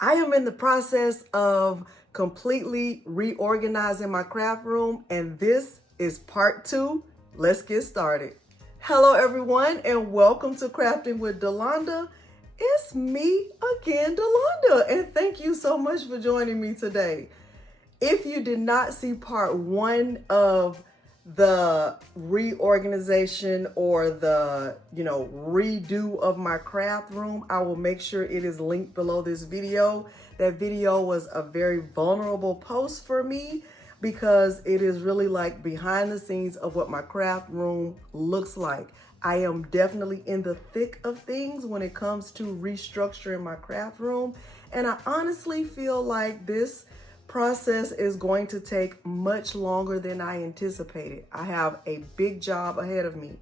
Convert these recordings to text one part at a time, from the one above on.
I am in the process of completely reorganizing my craft room, and this is part 2. Let's get started. Hello everyone, and welcome to Crafting with Delonda. It's me again, Delonda, and thank you so much for joining me today. If you did not see part 1 of the reorganization or the redo of my craft room, I will make sure it is linked below this video. That video was a very vulnerable post for me because it is really like behind the scenes of what my craft room looks like. I am definitely in the thick of things when it comes to restructuring my craft room, and I honestly feel like this process is going to take much longer than I anticipated. I have a big job ahead of me.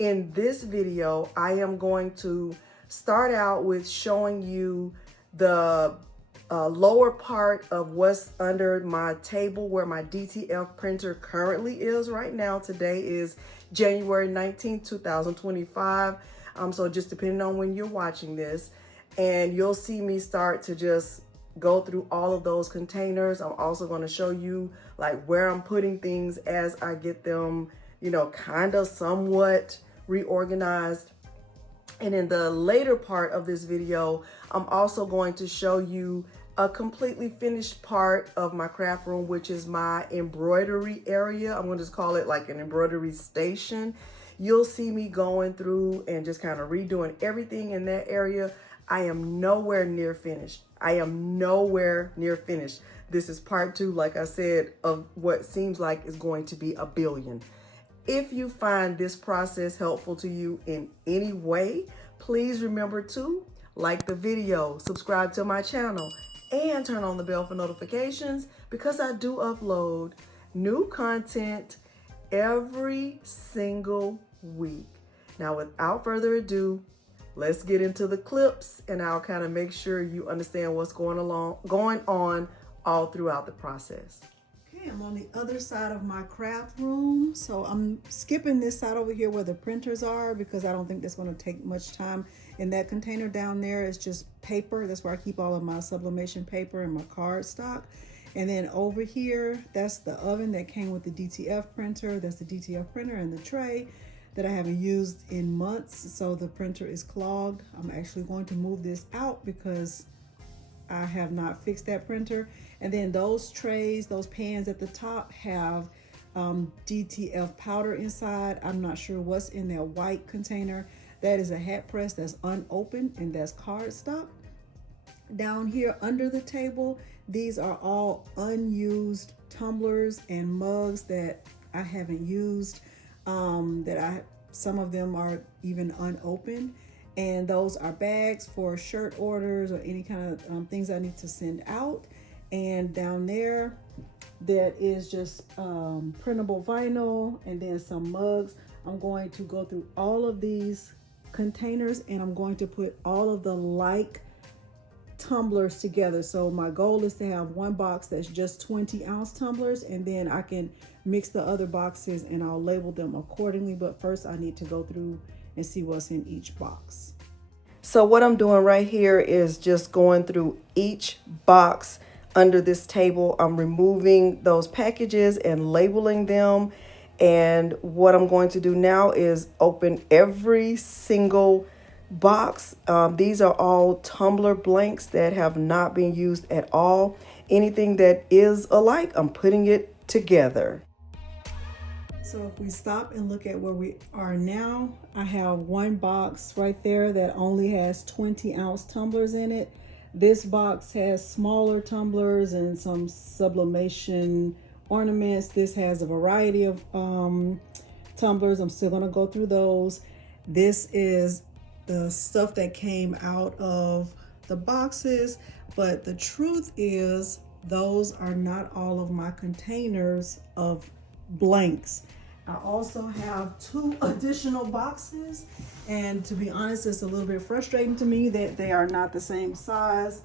In this video, I am going to start out with showing you the lower part of what's under my table where my DTF printer currently is right now. Today is January 19th, 2025. So just depending on when you're watching this, and you'll see me start to just go through all of those containers. I'm also going to show you like where I'm putting things as I get them, kind of somewhat reorganized. And in the later part of this video, I'm also going to show you a completely finished part of my craft room, which is my embroidery area. I'm going to just call it like an embroidery station. You'll see me going through and just kind of redoing everything in that area. I am nowhere near finished. I am nowhere near finished. This is part 2, like I said, of what seems like is going to be a billion. If you find this process helpful to you in any way, please remember to like the video, subscribe to my channel, and turn on the bell for notifications because I do upload new content every single week. Now, without further ado, let's get into the clips, and I'll kind of make sure you understand what's going on all throughout the process. Okay, I'm on the other side of my craft room. So I'm skipping this side over here where the printers are because I don't think that's going to take much time. In that container down there is just paper. That's where I keep all of my sublimation paper and my card stock. And then over here, that's the oven that came with the DTF printer. That's the DTF printer and the tray that I haven't used in months, so the printer is clogged. I'm actually going to move this out because I have not fixed that printer. And then those trays, those pans at the top have DTF powder inside. I'm not sure what's in that white container. That is a hat press that's unopened, and that's cardstock. Down here under the table, these are all unused tumblers and mugs that I haven't used. Some of them are even unopened, and those are bags for shirt orders or any kind of things I need to send out. And down there, that is just printable vinyl, and then some mugs. I'm going to go through all of these containers, and I'm going to put all of the like tumblers together. So my goal is to have one box that's just 20-ounce tumblers, and then I can mix the other boxes and I'll label them accordingly. But first I need to go through and see what's in each box. So what I'm doing right here is just going through each box under this table. I'm removing those packages and labeling them. And what I'm going to do now is open every single box. These are all tumbler blanks that have not been used at all. Anything that is alike, I'm putting it together. So if we stop and look at where we are now, I have one box right there that only has 20-ounce tumblers in it. This box has smaller tumblers and some sublimation ornaments. This has a variety of tumblers. I'm still going to go through those. This is the stuff that came out of the boxes, but the truth is those are not all of my containers of blanks. I also have 2 additional boxes, and to be honest, it's a little bit frustrating to me that they are not the same size.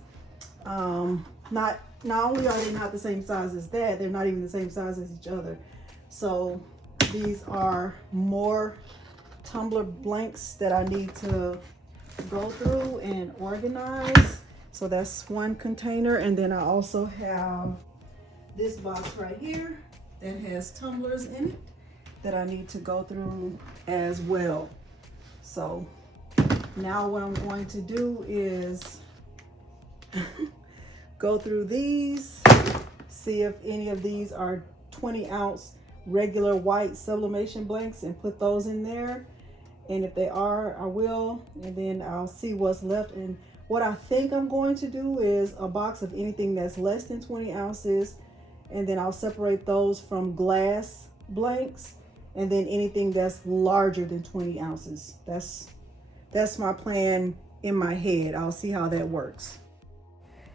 Not only are they not the same size as that, they're not even the same size as each other. So these are more tumbler blanks that I need to go through and organize. So that's one container. And then I also have this box right here that has tumblers in it that I need to go through as well. So now what I'm going to do is go through these, see if any of these are 20-ounce regular white sublimation blanks and put those in there. And if they are, I will, and then I'll see what's left. And what I think I'm going to do is a box of anything that's less than 20 ounces, and then I'll separate those from glass blanks, and then anything that's larger than 20 ounces. That's my plan in my head. I'll see how that works.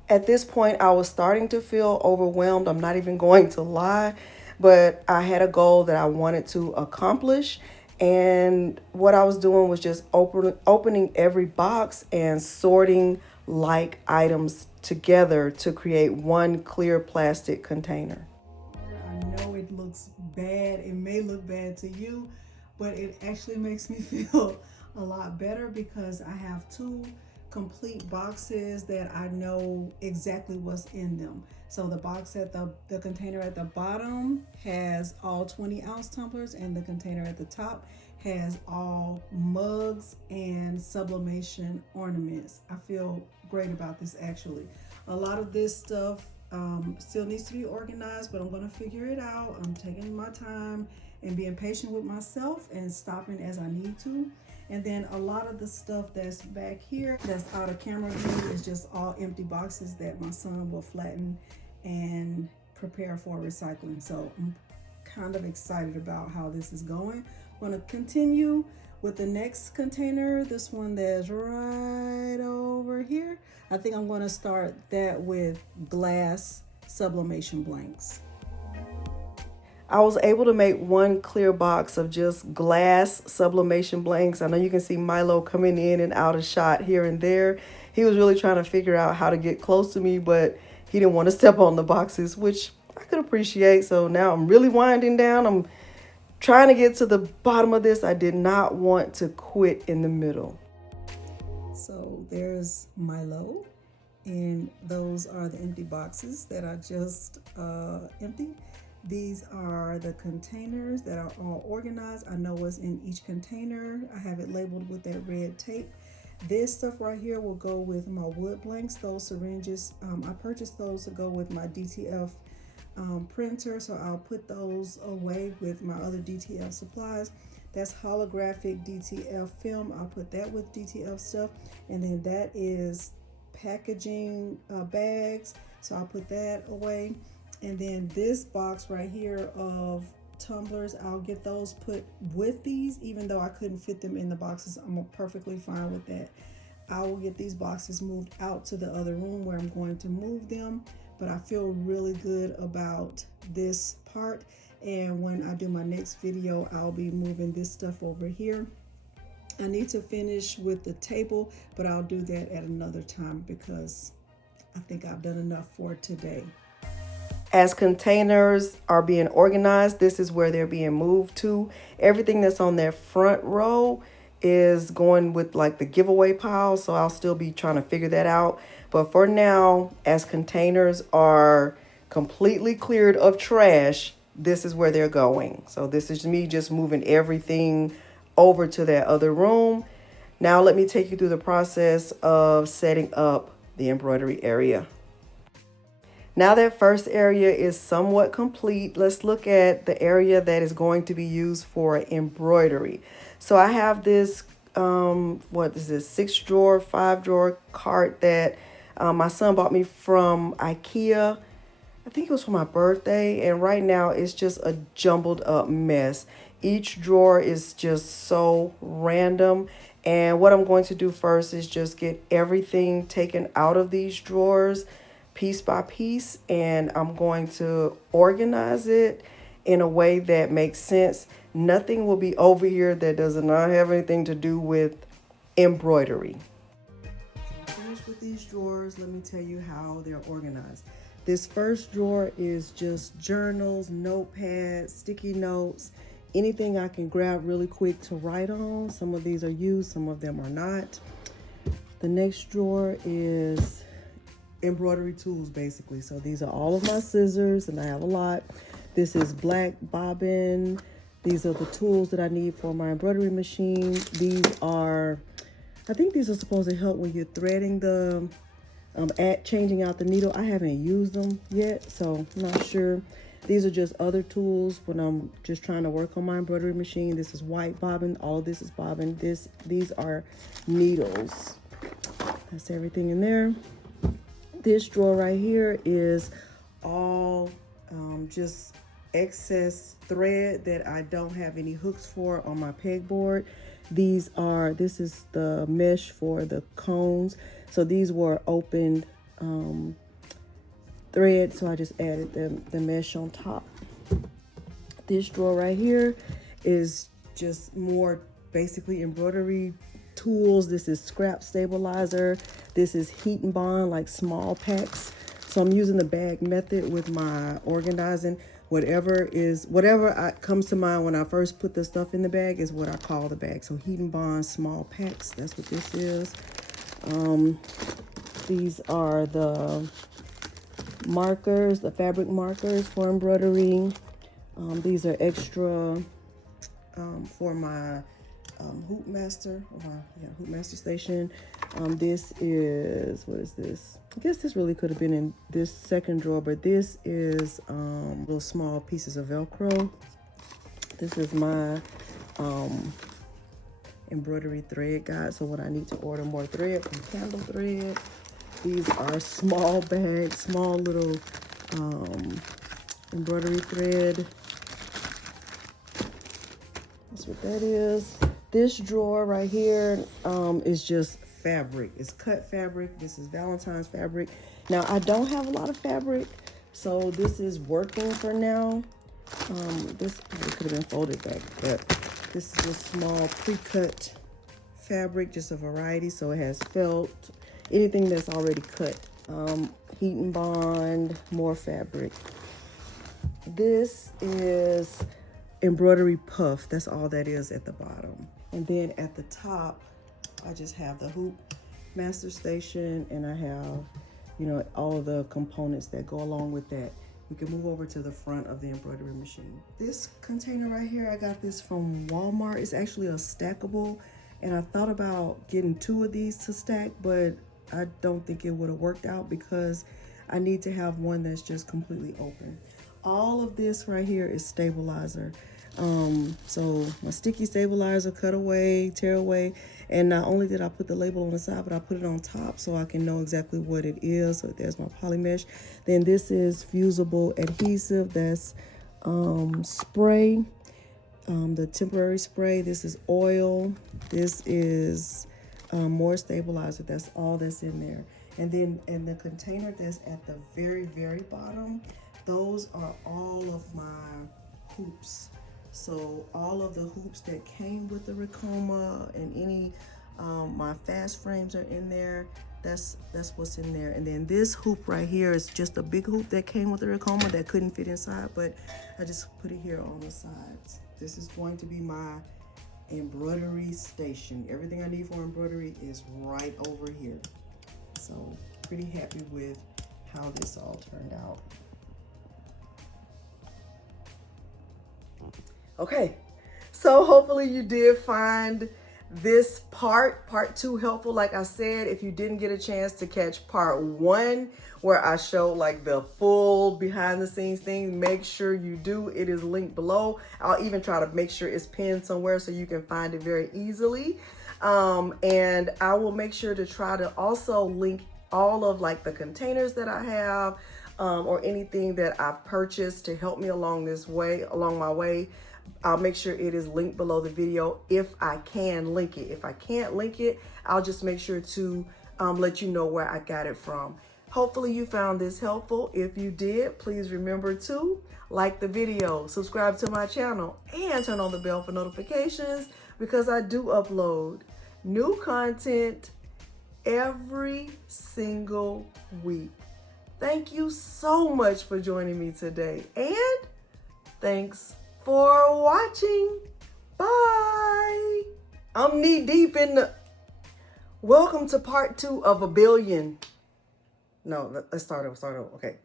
At this point, I was starting to feel overwhelmed. I'm not even going to lie, but I had a goal that I wanted to accomplish. And what I was doing was just opening every box and sorting like items together to create one clear plastic container. I know it looks bad. It may look bad to you, but it actually makes me feel a lot better because I have two complete boxes that I know exactly what's in them. So the box at the container at the bottom has all 20-ounce tumblers, and the container at the top has all mugs and sublimation ornaments. I feel great about this actually. A lot of this stuff still needs to be organized, but I'm gonna figure it out. I'm taking my time and being patient with myself and stopping as I need to. And then a lot of the stuff that's back here that's out of camera view is just all empty boxes that my son will flatten and prepare for recycling. So I'm kind of excited about how this is going. I'm going to continue with the next container, this one that's right over here. I think I'm going to start that with glass sublimation blanks. I was able to make one clear box of just glass sublimation blanks. I know you can see Milo coming in and out of shot here and there. He was really trying to figure out how to get close to me, but he didn't want to step on the boxes, which I could appreciate. So now I'm really winding down. I'm trying to get to the bottom of this. I did not want to quit in the middle. So there's Milo, and those are the empty boxes that I just emptied. These are the containers that are all organized. I know what's in each container. I have it labeled with that red tape. This stuff right here will go with my wood blanks. Those syringes, I purchased those to go with my DTF printer, so I'll put those away with my other DTF supplies. That's holographic DTF film. I'll put that with DTF stuff. And then that is packaging bags, so I'll put that away. And then this box right here of tumblers, I'll get those put with these, even though I couldn't fit them in the boxes. I'm perfectly fine with that. I will get these boxes moved out to the other room where I'm going to move them, but I feel really good about this part. And when I do my next video, I'll be moving this stuff over here. I need to finish with the table, but I'll do that at another time because I think I've done enough for today. As containers are being organized, this is where they're being moved to. Everything that's on their front row is going with like the giveaway pile, so I'll still be trying to figure that out. But for now, as containers are completely cleared of trash, this is where they're going. So this is me just moving everything over to that other room. Now let me take you through the process of setting up the embroidery area. Now that first area is somewhat complete, let's look at the area that is going to be used for embroidery. So I have this, what is this, 6-drawer, 5-drawer cart that my son bought me from IKEA. I think it was for my birthday, and right now it's just a jumbled up mess. Each drawer is just so random, and what I'm going to do first is just get everything taken out of these drawers piece by piece, and I'm going to organize it in a way that makes sense. Nothing will be over here that does not have anything to do with embroidery. Finished with these drawers, let me tell you how they're organized. This first drawer is just journals, notepads, sticky notes, anything I can grab really quick to write on. Some of these are used, some of them are not. The next drawer is embroidery tools basically. So these are all of my scissors, and I have a lot. This is black bobbin. These are the tools that I need for my embroidery machine. These are, I think these are supposed to help when you're threading the, changing out the needle. I haven't used them yet, so I'm not sure. These are just other tools when I'm just trying to work on my embroidery machine. This is white bobbin. All of this is bobbin. These are needles. That's everything in there. This drawer right here is all just excess thread that I don't have any hooks for on my pegboard. This is the mesh for the cones. So these were opened thread, so I just added the mesh on top. This drawer right here is just more basically embroidery tools. This is scrap stabilizer. This is heat and bond, like small packs. So I'm using the bag method with my organizing. Whatever comes to mind when I first put the stuff in the bag is what I call the bag. So heat and bond small packs, that's what this is. These are the markers, the fabric markers for embroidery. These are extra for my hoop master, hoop master station. This is, what is this? I guess this really could have been in this second drawer, but this is little small pieces of Velcro. This is my embroidery thread guide. So when I need to order more thread from Candle Thread, these are small bags, small little embroidery thread. That's what that is. This drawer right here is just fabric. It's cut fabric. This is Valentine's fabric. Now, I don't have a lot of fabric, so this is working for now. This probably could have been folded back, but this is just small pre-cut fabric, just a variety. So it has felt, anything that's already cut. Heat and bond, more fabric. This is embroidery puff. That's all that is at the bottom. And then at the top, I just have the hoop master station, and I have, all of the components that go along with that. We can move over to the front of the embroidery machine. This container right here, I got this from Walmart. It's actually a stackable, and I thought about getting 2 of these to stack, but I don't think it would have worked out because I need to have one that's just completely open. All of this right here is stabilizer. So my sticky stabilizer, cut away, tear away, and not only did I put the label on the side, but I put it on top so I can know exactly what it is. So there's my poly mesh. Then this is fusible adhesive. That's spray, the temporary spray. This is oil. This is more stabilizer. That's all that's in there. And then in the container that's at the very, very bottom, those are all of my hoops. So all of the hoops that came with the Ricoma, and any my fast frames are in there. That's what's in there. And then this hoop right here is just a big hoop that came with the Ricoma that couldn't fit inside, but I just put it here on the sides. This is going to be my embroidery station. Everything I need for embroidery is right over here. So pretty happy with how this all turned out. Okay, so hopefully you did find this part 2 helpful. Like I said, if you didn't get a chance to catch part 1 where I showed like the full behind the scenes thing, make sure you do. It is linked below. I'll even try to make sure it's pinned somewhere so you can find it very easily. And I will make sure to try to also link all of like the containers that I have, or anything that I've purchased to help me along my way. I'll make sure it is linked below the video if I can link it. If I can't link it, I'll just make sure to let you know where I got it from. Hopefully you found this helpful. If you did, please remember to like the video, subscribe to my channel, and turn on the bell for notifications, because I do upload new content every single week. Thank you so much for joining me today, and thanks for watching. Bye. I'm knee deep in the... Welcome to part 2 of a billion. No, let's start over. Okay.